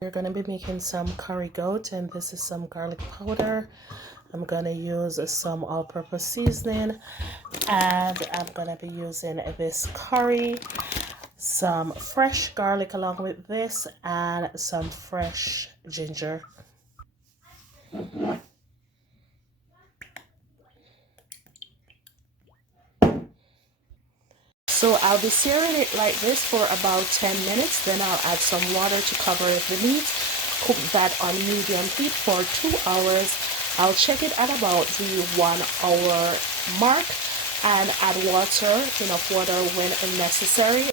We're going to be making some curry goat, and this is some garlic powder. I'm going to use some all-purpose seasoning, and I'm going to be using this curry, some fresh garlic along with this, and some fresh ginger. So I'll be searing it like this for about 10 minutes. Then I'll add some water to cover the meat. Cook that on medium heat for 2 hours. I'll check it at about the 1 hour mark and add water, enough water when necessary.